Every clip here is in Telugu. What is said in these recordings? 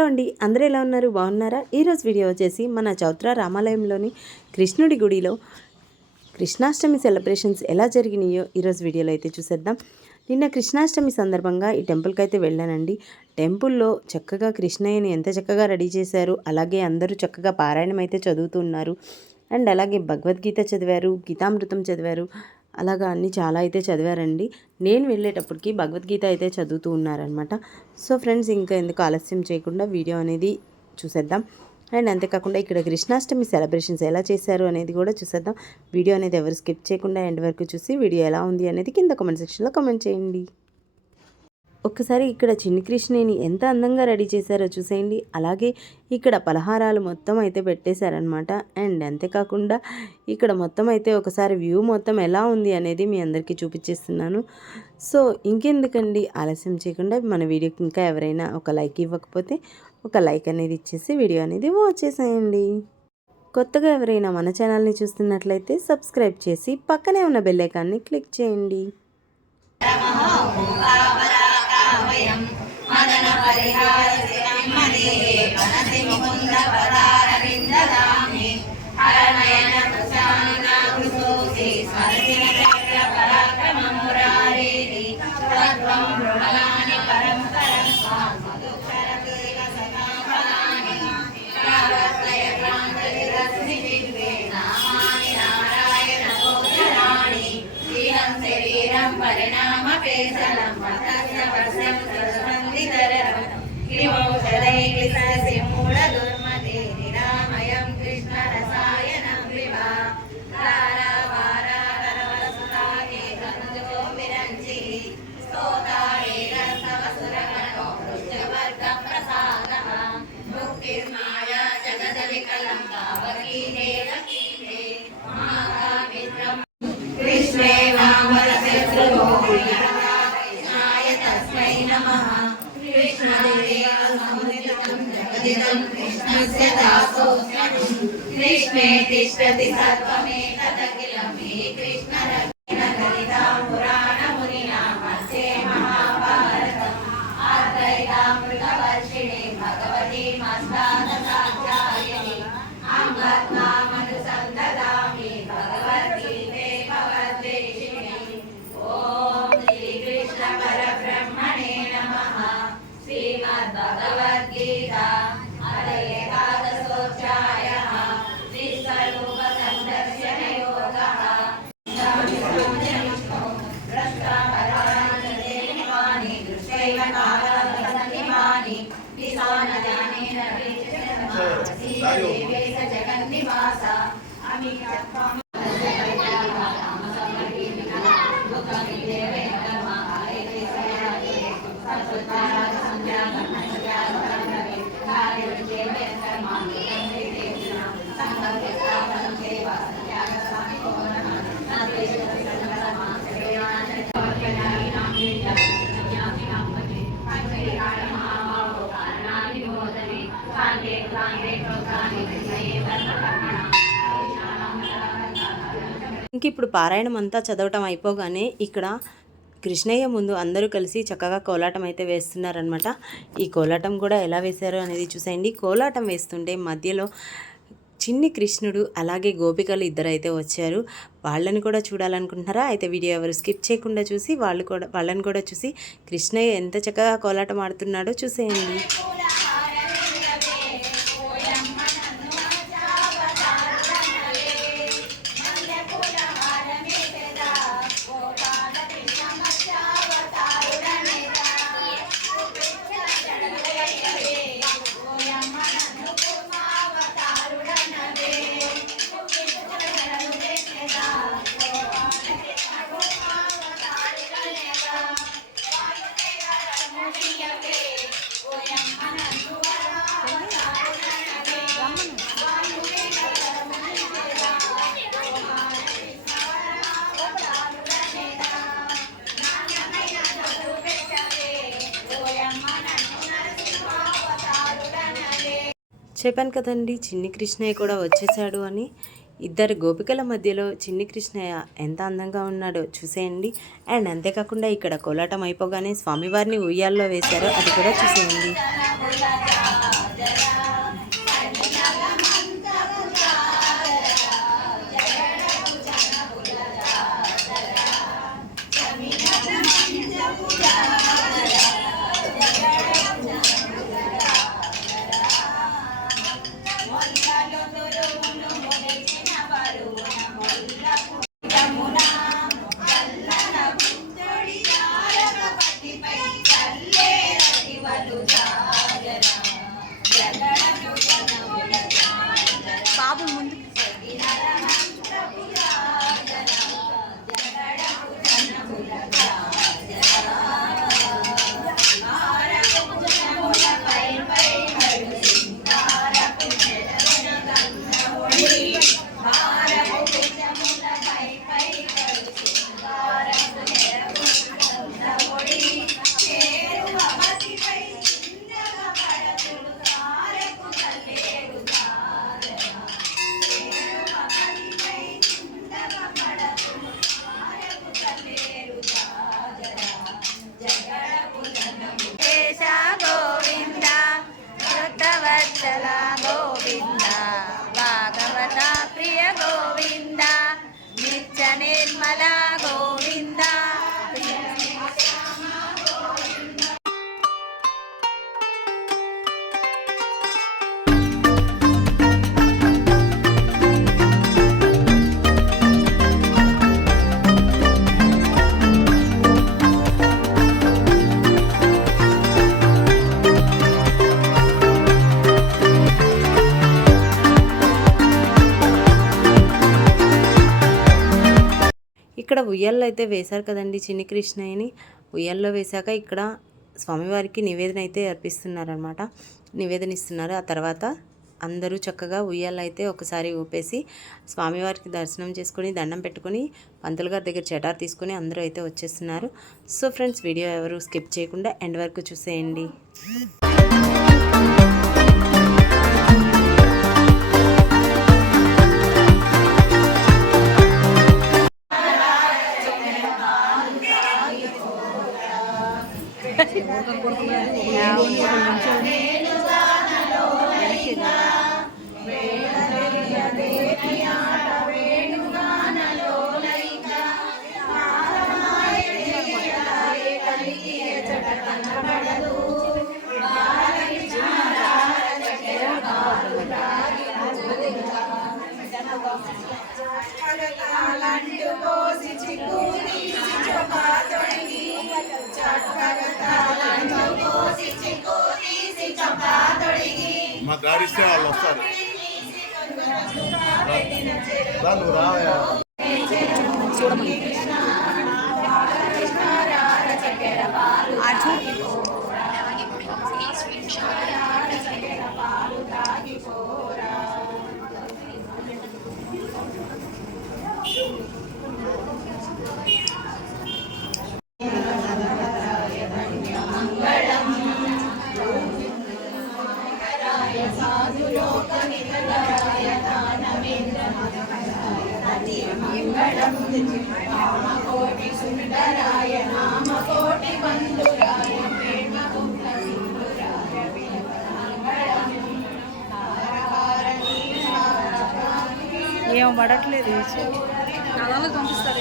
హలో అండి, అందరూ ఎలా ఉన్నారు? బాగున్నారా? ఈరోజు వీడియో వచ్చేసి మన చౌత్ర రామాలయంలోని కృష్ణుడి గుడిలో కృష్ణాష్టమి సెలబ్రేషన్స్ ఎలా జరిగినాయో ఈరోజు వీడియోలో అయితే చూసేద్దాం. నిన్న కృష్ణాష్టమి సందర్భంగా ఈ టెంపుల్కి అయితే వెళ్ళానండి. టెంపుల్లో చక్కగా కృష్ణయ్యని ఎంత చక్కగా రెడీ చేశారు. అలాగే అందరూ చక్కగా పారాయణం అయితే చదువుతున్నారు. అండ్ అలాగే భగవద్గీత చదివారు, గీతామృతం చదివారు. అలాగా అన్నీ చాలా అయితే చదివారండి. నేను వెళ్ళేటప్పటికి భగవద్గీత అయితే చదువుతూ ఉన్నారనమాట. సో ఫ్రెండ్స్, ఇంకా ఎందుకు ఆలస్యం చేయకుండా వీడియో అనేది చూసేద్దాం. అండ్ అంతేకాకుండా ఇక్కడ కృష్ణాష్టమి సెలబ్రేషన్స్ ఎలా చేశారు అనేది కూడా చూసేద్దాం. వీడియో అనేది ఎవరు స్కిప్ చేయకుండా ఎండ్ వరకు చూసి వీడియో ఎలా ఉంది అనేది కింద కామెంట్ సెక్షన్లో కామెంట్ చేయండి. ఒక్కసారి ఇక్కడ చిన్ని కృష్ణని ఎంత అందంగా రెడీ చేశారో చూసేయండి. అలాగే ఇక్కడ పలహారాలు మొత్తం అయితే పెట్టేశారనమాట. అండ్ అంతేకాకుండా ఇక్కడ మొత్తం అయితే ఒకసారి వ్యూ మొత్తం ఎలా ఉంది అనేది మీ అందరికీ చూపించేస్తున్నాను. సో ఇంకెందుకండి ఆలస్యం చేయకుండా మన వీడియోకి ఇంకా ఎవరైనా ఒక లైక్ ఇవ్వకపోతే ఒక లైక్ అనేది ఇచ్చేసి వీడియో అనేది వాచ్ చేసేయండి. కొత్తగా ఎవరైనా మన ఛానల్ని చూస్తున్నట్లయితే సబ్స్క్రైబ్ చేసి పక్కనే ఉన్న బెల్ ఐకాన్ని క్లిక్ చేయండి. మదన పరిహారసిమదే మనసి ముకుంద పదారవిందదామి హరనయన ప్రశాంత కుసోసి స్మరసిన చక్ర పరాక్రమ మురారేది తత్వం మృగలాని పరంపరం మధుక్షరతురిక సదాఫలాని ప్రావర్తయ క్రాంతరిరస్మి దివ్యే నామాని నారాయణ గోచరాణి దీనం శరీరం పరిణామ పేసలం మతస్య వర్షం మూఢదుర్మతే నిరామయం కృష్ణ రసాయనం వివా తారావారాధనవసుతాగే ధనుజో విరంచి స్తోతారేరస్తవసురగణో రుజవర్గ ప్రసాదః ముక్తిర్మాయా జగదవికలం తావకీ దేవకీతే మహామిత్రం కృష్ణే నామరశత్రువో కృష్ణాయ తస్మై నమః. कृष्णस्य दासोऽस्म्यहं कृष्णे तिष्ठति सर्वमेतदखिलं मे कृष्णरत्नगलितां पुराणमुनिना मध्ये महाभारतम् अद्वैतामृतवर्षिणे भगवतीमष्टादशाध्यायिनि अम्बत्वामनुसन्दधामि भगवद्गीते भगवद्वेषिणे. ॐ श्रीकृष्ण परब्रह्मणे नमः. श्रीमद्भगवद्गीता एकादशोऽध्यायः विश्वरूपसन्दर्शनयोगः. भ्रष्टापराणि दृश्यैव कालसन्निभानि विसानजानेन देवेश जगन्निवास अमितत्वम् ఇంక ఇప్పుడు పారాయణం అంతా చదవటం అయిపోగానే ఇక్కడ కృష్ణయ్య ముందు అందరూ కలిసి చక్కగా కోలాటం అయితే వేస్తున్నారనమాట. ఈ కోలాటం కూడా ఎలా వేశారో అనేది చూసేయండి. కోలాటం వేస్తుంటే మధ్యలో చిన్ని కృష్ణుడు అలాగే గోపికలు ఇద్దరైతే వచ్చారు. వాళ్ళని కూడా చూడాలనుకుంటున్నారా? అయితే వీడియో ఎవరు స్కిప్ చేయకుండా చూసి వాళ్ళని కూడా చూసి కృష్ణయ్య ఎంత చక్కగా కోలాటం ఆడుతున్నాడో చూసేయండి. చెప్పాను కదండి చిన్ని కృష్ణయ్య కూడా వచ్చేసాడు అని. ఇద్దరు గోపికల మధ్యలో చిన్ని కృష్ణయ్య ఎంత అందంగా ఉన్నాడో చూసేయండి. అండ్ అంతేకాకుండా ఇక్కడ కోలాటం అయిపోగానే స్వామివారిని ఉయ్యాల్లో వేశారో అది కూడా చూసేయండి. బాబు ముందు గోవింద భాగవత ప్రియ గోవింద నిత్య నిర్మల గోవింద. ఇక్కడ ఉయ్యాల్లో అయితే వేశారు కదండి చిన్ని కృష్ణయ్యని. ఉయ్యాల్లో వేశాక ఇక్కడ స్వామివారికి నివేదన అయితే అర్పిస్తున్నారనమాట, నివేదన ఇస్తున్నారు. ఆ తర్వాత అందరూ చక్కగా ఉయ్యాల్లో అయితే ఒకసారి ఊపేసి స్వామివారికి దర్శనం చేసుకొని దండం పెట్టుకొని పంతులు గారి దగ్గర చటార్ తీసుకొని అందరూ అయితే వచ్చేస్తున్నారు. సో ఫ్రెండ్స్, వీడియో ఎవరు స్కిప్ చేయకుండా ఎండ్ వరకు చూసేయండి. మా దారిస్తే వాళ్ళు వస్తారు. నువ్వు రావయా. ఏం పడట్లేదు పంపిస్తారు.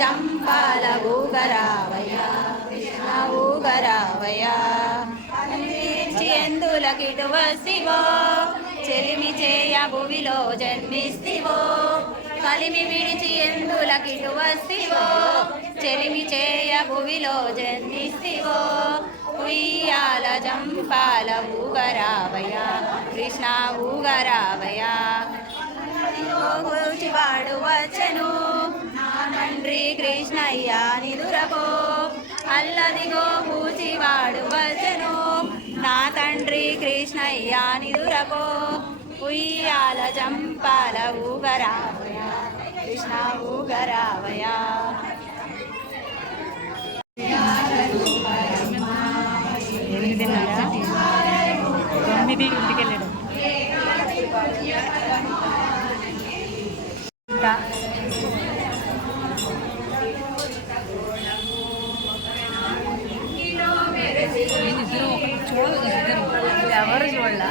చంపాల ఊగరావయ్యా కృష్ణ ఊగరావయ్యా ఎందులకిటు వస్తివో చెలిమి చేయ భువిలో జన్మిస్తివో కలిమి విడిచి ఎందులకిటు వస్తివో చెలిమి చేయ భువిలో జన్మిస్తివో ఉయ్యాల జంపాల ఊగరావయ్యా కృష్ణ ఊగరావయ్యా గోచివాడు వచ్చెను నా తండ్రి కృష్ణయ్య నిదురకో అల్లదిగో పూచివాడు వచ్చెను నా తండ్రి కృష్ణయ్య నిదురకో ఉయ్యాల జంపాల ఊగరావయ్యా కృష్ణ ఊగరావయ్యా ఎవరు చూడాల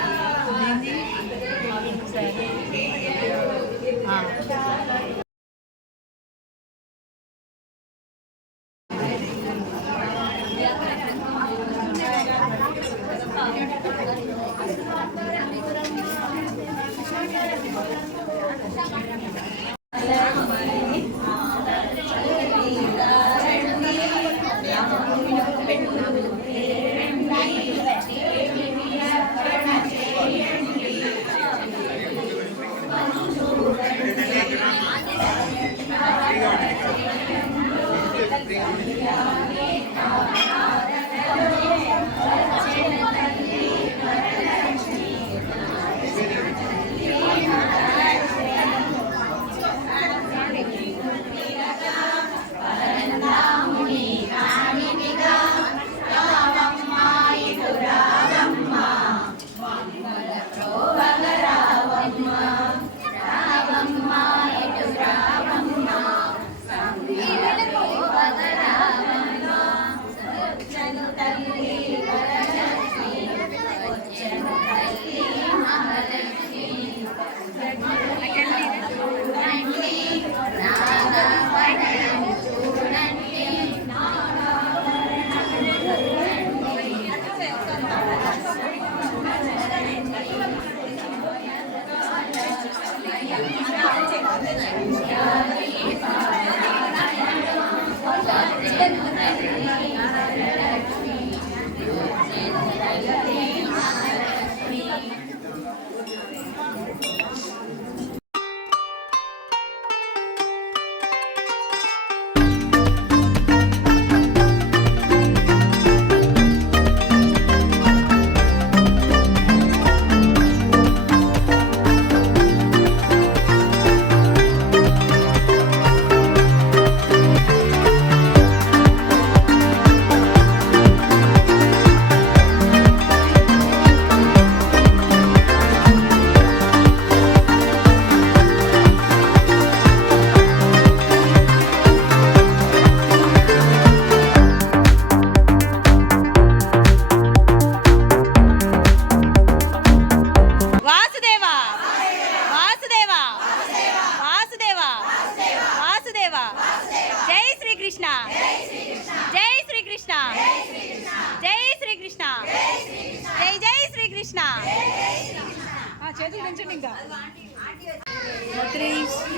కృష్ణ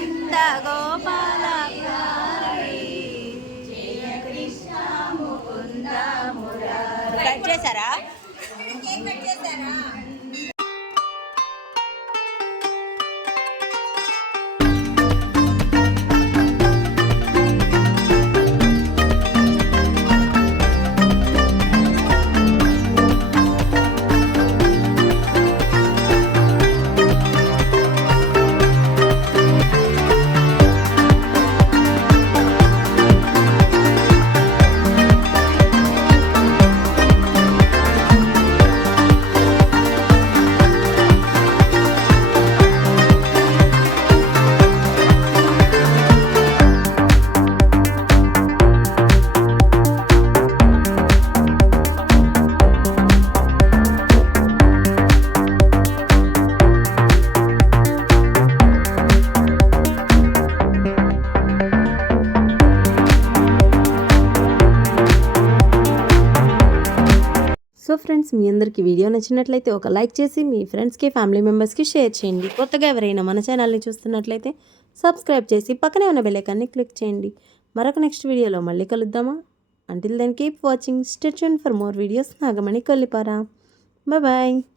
గోపాల కట్ చేశారా? సో ఫ్రెండ్స్, మీ అందరికీ వీడియో నచ్చినట్లయితే ఒక లైక్ చేసి మీ ఫ్రెండ్స్కి ఫ్యామిలీ మెంబర్స్కి షేర్ చేయండి. కొత్తగా ఎవరైనా మన ఛానల్ని చూస్తున్నట్లయితే సబ్స్క్రైబ్ చేసి పక్కనే ఉన్న బెల్ ఐకాన్ని క్లిక్ చేయండి. మరొక నెక్స్ట్ వీడియోలో మళ్ళీ కలుద్దామా? Until then, keep watching. Stay tuned for more videos. Nagamani Kollipara. Bye bye.